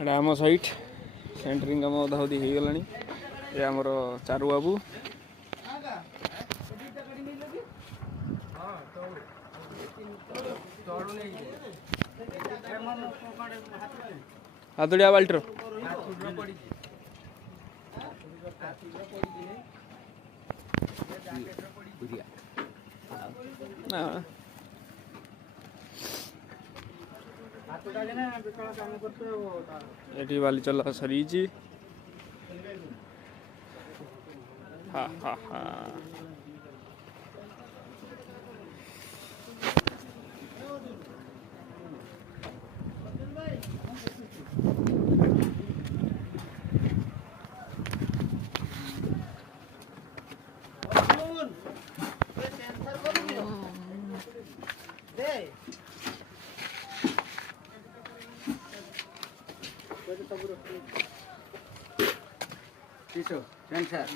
एटा आम set centering कम अधा अधी हो गलानी ये आमर चारू बाबू हाथोड़िया बाल्टर ये बाली चला सरी हाँ हाँ हाँ सेंसर